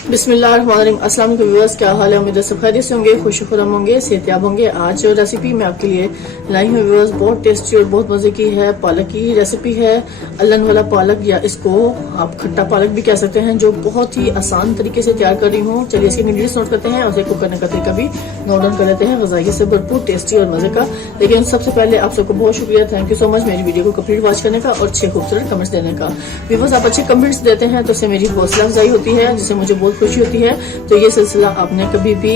बिस्मिल्लाहिर्रहमानिर्रहीम। अस्सलाम वालेकुम व्यूअर्स, क्या हाल है? उम्मीद है सब खैरियत से होंगे, खुश खुरम होंगे, सेहतयाब होंगे। आज जो रेसिपी मैं आपके लिए लाई हूँ व्यूअर्स, बहुत टेस्टी और बहुत मजे की है। पालक की रेसिपी है, अल्लन वाला पालक, या इसको आप खट्टा पालक भी कह सकते हैं, जो बहुत ही आसान तरीके से तैयार कर रही हूँ। चलिए इसके इंग्रेडिएंट्स नोट करते हैं और उसे कुक करने का तरीका भी नोट डाउन कर लेते हैं। गजाई से भरपूर, टेस्टी और मजे का। लेकिन सबसे पहले आप सबको बहुत शुक्रिया, थैंक यू सो मच मेरी वीडियो को कंप्लीट वॉच करने का और अच्छे खूबसूरत कमेंट्स देने का। व्यूअर्स, आप अच्छे कमेंट्स देते हैं तो उससे मेरी हौसला अफजाई होती है, जिससे मुझे बहुत खुशी होती है। तो ये सिलसिला आपने कभी भी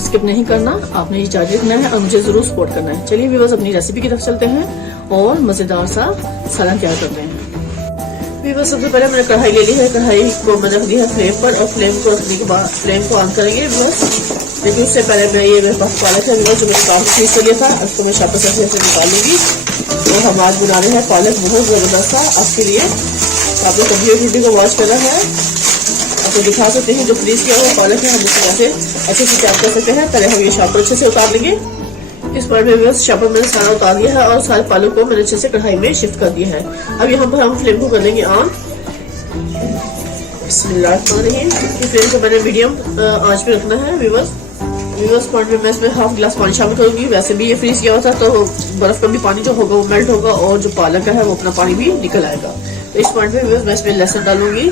स्किप नहीं करना, आपने ये जारी रखना है और मुझे जरूर सपोर्ट करना है। चलिए व्यूअर्स, अपनी रेसिपी की तरफ चलते हैं और मजेदार सा सालन तैयार करते हैं। व्यूअर्स, सबसे पहले मैंने कढ़ाई ले ली है। कढ़ाई को मैंने रख दिया है फ्लेम पर और फ्लेम को रखने के बाद फ्लेम को ऑन करेंगे व्यूअर्स। लेकिन उससे पहले मैं ये मेरे पास पालक है व्यूअर्स, जो मैंने काम पीस कर लिया था, उसको मैं शापर से निकाल लूंगी। तो हम आज बना रहे हैं पालक बहुत जबरदस्त था आपके लिए। आपने कभी वीडियो को वॉच करना है, आपको दिखा सकते हैं जो फ्रीज किया हुआ पालक है, हम इसको ऐसे अच्छे से तैयार कर सकते हैं। पहले हम ये शापर अच्छे से उतार लेंगे। इस पर में शापर मैंने सारा उतार दिया है और सारे पालक को मैंने अच्छे से कढ़ाई में शिफ्ट कर दिया है। अब यहाँ पर हम फ्लेम को कर लेंगे ऑन। बिस्मिल्लाहिर्रहमानिर्रहीम। फ्लेम को मैंने मीडियम आंच पे रखना है व्यूअर्स। पॉइंट में मैं इसमें हाफ गिलास पानी शामिल करूंगी। वैसे भी ये फ्रीज किया हुआ था तो बर्फ का भी पानी जो होगा वो मेल्ट होगा और जो पालक है वो अपना पानी भी निकल आएगा। तो इस पॉइंट में व्यूअर्स मैं इसमें लहसुन डालूंगी।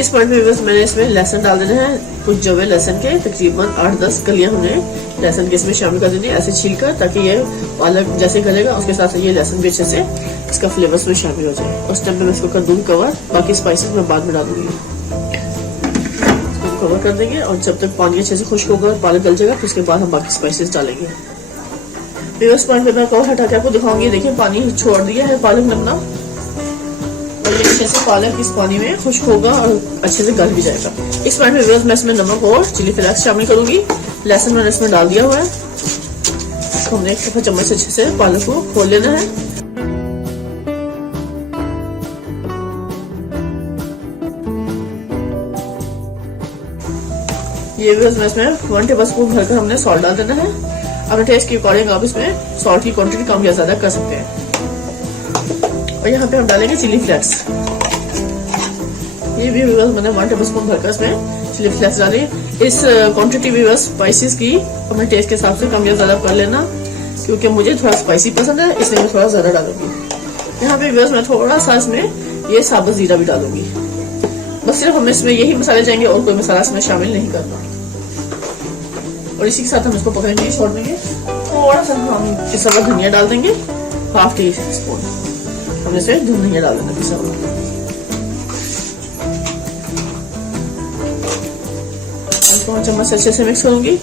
इस पॉइंट में व्यूअर्स मैंने इसमें लहसुन डाल देना है। कुछ जवे लहसुन के तकरीबन 8-10 कलियां हमने लहसुन के इसमें शामिल कर देनी है, ऐसे छील कर, ताकि ये पालक जैसे गलेगा उसके साथ ये लहसुन भी अच्छे से इसका फ्लेवर्स में शामिल हो जाए। उस टाइम पे मैं इसको कर दूंगी कवर, बाकी स्पाइसेस मैं बाद में डालूंगी। इसको कवर कर देंगे और जब तक पानी अच्छे से खुश्क होगा और पालक गल जाएगा तो उसके बाद हम बाकी स्पाइसेस डालेंगे। व्यूअर्स, पॉइंट पे मैं कवर हटा के आपको दिखाऊंगी। देखिए पानी छोड़ दिया है पालक ने अपना, और ये अच्छे से पालक इस पानी में खुश्क होगा और अच्छे से गल भी जाएगा। इस पॉइंट में व्यूअर्स मैं इसमें नमक और चिली फ्लेक्स शामिल करूंगी। लहसुन मैंने इसमें डाल दिया हुआ है। तो हमने एक दफा चम्मच से अच्छे से पालक को खोल लेना है। ये व्यूअर्स मैं इसमें 1 टेबल स्पून भरकर हमने सॉल्ट डाल देना है। अपने टेस्ट के अकॉर्डिंग आप इसमें सॉल्ट की क्वांटिटी कम या ज्यादा कर सकते हैं। और यहाँ पे हम डालेंगे चिली फ्लेक्स। ये भी व्यूअर्स मैंने 1 टेबल स्पून भरकर इसमें चिली फ्लेक्स डाली। इस क्वांटिटी व्यूअर्स स्पाइसेस की अपने टेस्ट के हिसाब से कम या ज्यादा कर लेना, क्योंकि मुझे थोड़ा स्पाइसी पसंद है, इसलिए मैं थोड़ा ज्यादा डालूंगी। यहाँ पे व्यूअर्स मैं थोड़ा सा इसमें ये साबुत जीरा भी डालूंगी। बस सिर्फ हमें इसमें यही मसाले जाएंगे और कोई मसाला इसमें शामिल नहीं करना। और इसी के साथ हम इसको पकने के लिए छोड़ देंगे। थोड़ा सा हम इस तरह धनिया डाल देंगे, 1/2 टी स्पून हमने इसे धनिया डाल देना पिसा हुआ। इसको चम्मच से अच्छे से मिक्स करूंगी।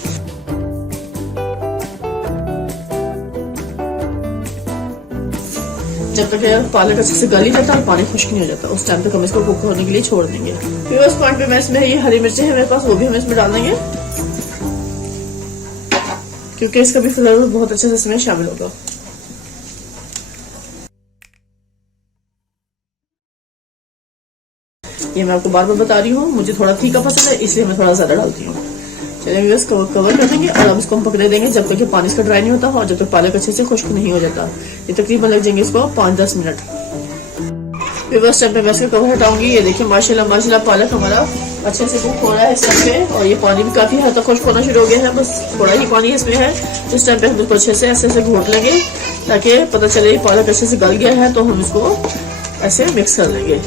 जब तक पालक अच्छे से गल ही जाता है और पानी खुश्क नहीं हो जाता, उस टाइम तक हम इसको कुक होने के लिए छोड़ देंगे। फिर उस पॉइंट पे मैं इसमें ये हरी मिर्ची है मेरे पास, वो भी हम इसमें डाल देंगे, क्योंकि इसका भी फ्लेवर बहुत अच्छे से इसमें शामिल होगा। ये मैं आपको बार बार बता रही हूँ, मुझे थोड़ा तीखा पसंद है, इसलिए मैं थोड़ा ज्यादा डालती हूँ। चलिए इसको कवर कर देंगे और अब इसको हम पकने देंगे जब तक कि पानी इसका ड्राई नहीं होता और जब तक पालक अच्छे से खुश्क नहीं हो जाता। ये तकरीबन लग जाएंगे इसको 5-10 मिनट। फिर बस टाइम पे मैं इसका कवर हटाऊंगी। ये देखिए माशाल्लाह पालक हमारा अच्छे से कुक हो रहा है इस टाइम पे, और ये पानी भी काफी हद तक खुश्क होना शुरू हो गया है। बस थोड़ा ही पानी इसमें है। इस टाइम पे हम इसको अच्छे से ऐसे घोट लेंगे ताकि पता चले पालक अच्छे से गल गया है। तो हम इसको ऐसे मिक्स कर लेंगे।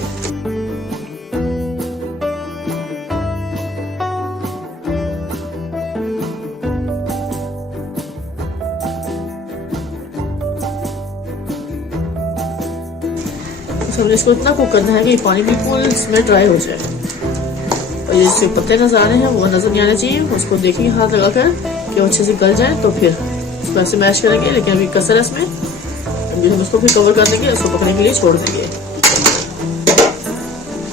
हमने इसको इतना कुक करना है कि पानी बिल्कुल इसमें ड्राई हो जाए, और ये जो पत्ते नजर आ रहे हैं वो नजर नहीं आने चाहिए। उसको देखेंगे हाथ लगाकर कि वो अच्छे से गल जाए, तो फिर इसको ऐसे मैश करेंगे। लेकिन अभी कसर है इसमें, अभी हम उसको फिर कवर कर देंगे, उसको पकने के लिए छोड़ देंगे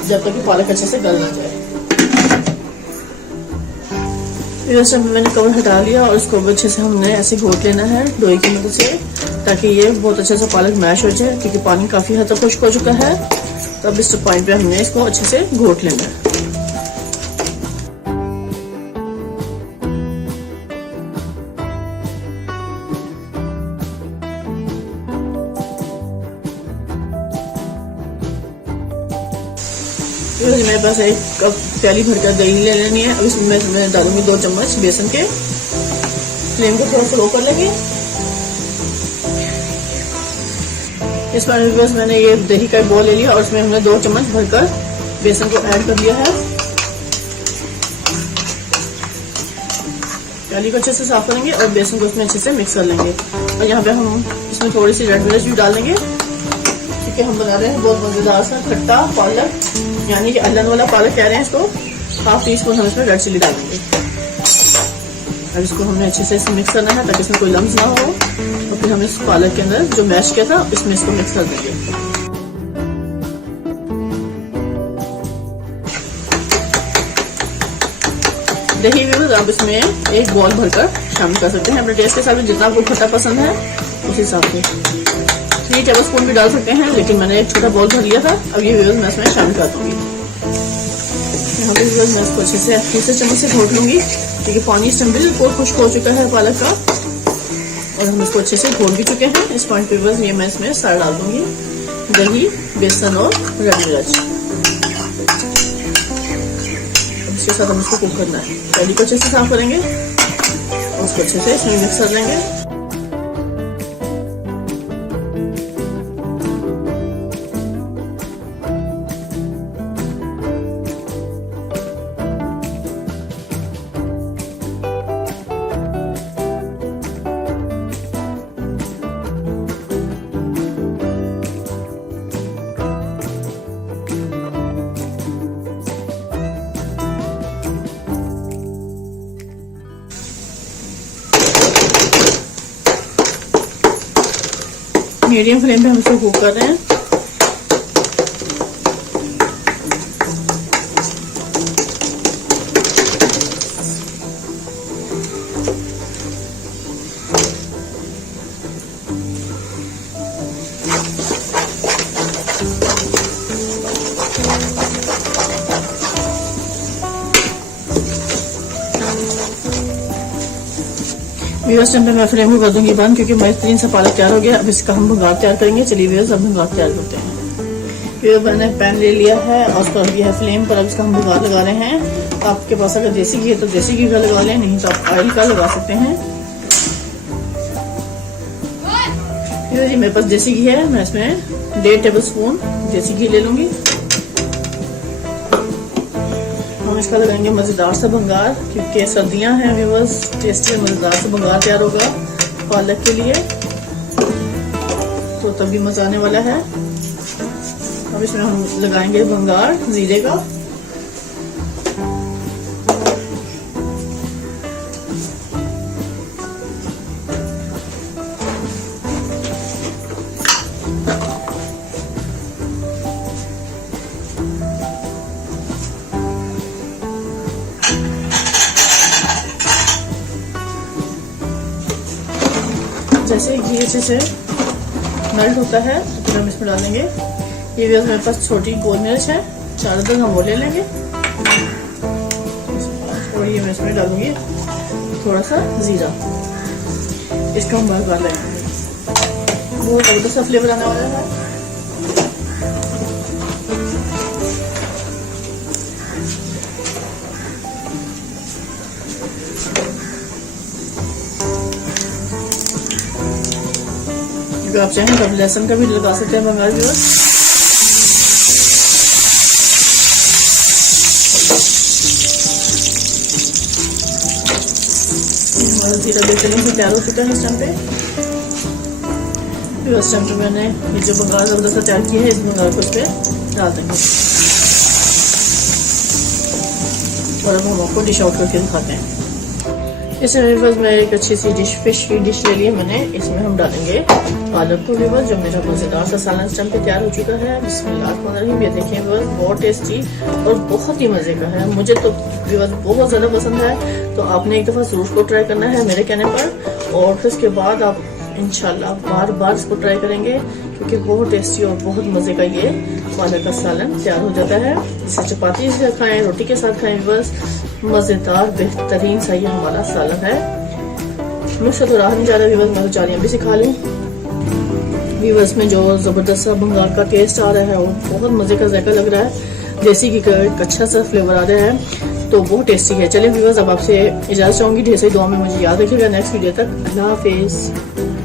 जब तक कि पालक अच्छे से गल ना जाए। फिर मैंने कवर हटा लिया और इसको अच्छे से हमने ऐसे घोट लेना है लोई की मदद से, ताकि ये बहुत अच्छे से पालक मैश हो जाए, क्योंकि पानी काफी हद तक खुश्क हो चुका है। तो अब इस पॉइंट पे हमने इसको अच्छे से घोट लेना है। मेरे मेरे पास 1 कप प्याली भरकर दही ले लेनी है। अब इसमें मैं डालूंगी 2 चम्मच बेसन के। फ्लेम को थोड़ा स्लो कर लेंगे। इस बार बस मैंने ये दही का बॉल ले लिया और इसमें हमने 2 चम्मच भरकर बेसन को ऐड कर दिया है। प्याली को अच्छे से साफ करेंगे और बेसन को इसमें अच्छे से मिक्स कर लेंगे। और यहाँ पे हम इसमें थोड़ी सी रेड मिर्च भी डाल देंगे, क्योंकि हम बना रहे हैं बहुत मजेदार सा खट्टा पालक, यानी कि अल्लन वाला पालक कह रहे हैं इसको। 1/2 टीस्पून हम इसमें रेड चिली डालेंगे। अब इसको हमने अच्छे से मिक्स करना है ताकि इसमें कोई लम्स ना हो। और फिर हम इस पालक के अंदर जो मैश किया था इसमें इसको मिक्स कर देंगे। दही भी आप इसमें 1 बॉल भरकर शामिल कर सकते हैं अपने टेस्ट के हिसाब से, जितना आपको खट्टा पसंद है उस हिसाब से। 3 टेबल स्पून भी डाल सकते हैं, लेकिन मैंने 1 छोटा बॉल भर लिया था। अब ये व्यूअर्स मैं इसमें शामिल कर दूंगी। यहाँ पे व्यूअर्स मैं इसको अच्छे से तीसरे चम्मच से घोट लूंगी, क्योंकि पानी इसमें बिल्कुल खुश्क हो चुका है पालक का और हम इसको अच्छे से घोट भी चुके हैं। इस पॉइंट पे बस ये मैं इसमें सारा डाल दूंगी, दही, बेसन और रेड मिर्च। इसके साथ हम इसको कुक करना है। पहले को अच्छे से साफ करेंगे और उसको अच्छे से इसमें मिक्स कर लेंगे। मीडियम फ्लेम पे हम इसको कुक कर रहे हैं। व्यूअर्स टाइम पे मैं फ्लेम को कर दूंगी बंद, क्योंकि बेहतरीन सा पालक तैयार हो गया। अब इसका हम भुंगार तैयार करेंगे। चलिए व्यूअर्स अब भुंगार तैयार करते हैं। व्यूअर्स मैंने पैन ले लिया है और उसको रख दिया है फ्लेम पर। अब इसका हम भुंगार लगा रहे हैं। आपके पास अगर देसी घी है तो देसी घी का लगा लें, नहीं तो आप ऑयल का लगा सकते हैं। जी मेरे पास देसी घी है, मैं इसमें 1.5 टेबल स्पून देसी घी ले लूंगी। हम इसका लगाएंगे मजेदार सा भंगार, क्योंकि सर्दियां हैं व्यूअर्स, टेस्टी मजेदार सा भंगार तैयार होगा पालक के लिए, तो तभी मजा आने वाला है। अब इसमें हम लगाएंगे भंगार जीरे का। जैसे घी अच्छे से मेल्ट होता है तो फिर हम इसमें डालेंगे ये भी मेरे पास छोटी गोल मिर्च है, 4 अदद हम वो ले लेंगे। और ये मैं इसमें डालूंगी थोड़ा सा जीरा, इसका हम भरवा लेंगे। बहुत जबरदस्त सा फ्लेवर आने वाला है। अगर आप चाहें तो आप लहसुन का भी लगा सकते हैं भंगार भी। जीरा बेचने से तैयार हो चुका है। इस टाइम पे उस टाइम पे मैंने ये जो भंगार जबरदस्त तैयार किया है, इस भंगार को इस पे डाल देंगे और अब हम आपको डिश आउट करके दिखाते हैं। इसमें बस मैं एक अच्छी सी फिश की डिश ले ली है मैंने। इसमें हम डालेंगे पालक को व्यूअर्स, जो मेरा मजेदार सा सालन इस टाइम पे तैयार हो चुका है। बिस्मिल्लाहिर्रहमानिर्रहीम। ये देखिए व्यूअर्स, बहुत टेस्टी और बहुत ही मजे का है। मुझे तो व्यूअर्स बहुत ज्यादा पसंद है, तो आपने एक दफा जरूर को ट्राई करना है मेरे कहने पर, और फिर उसके बाद आप इंशाल्लाह बार बार इसको ट्राई करेंगे, क्योंकि बहुत टेस्टी और बहुत मजे का ये पालक का सालन तैयार हो जाता है। इसे चपाती से खाएं, रोटी के साथ खाएं व्यूअर्स, मजेदार बेहतरीन सा ये हमारा सालन है। मुझसे तो रहा नहीं जा रहा व्यूअर्स, मैं तो चाह रही हूँ अभी से खा लूँ। व्यूअर्स में जो जबरदस्त सा भंगार का टेस्ट आ रहा है और बहुत मजे का जायका लग रहा है। देसी घी का एक अच्छा सा फ्लेवर आ रहा है, तो बहुत टेस्टी है। चलिए व्यूअर्स, अब आपसे इजाजत चाहूंगी। ढेर सारी दुआ में मुझे याद रखिएगा। नेक्स्ट वीडियो तक अल्लाह हाफिज।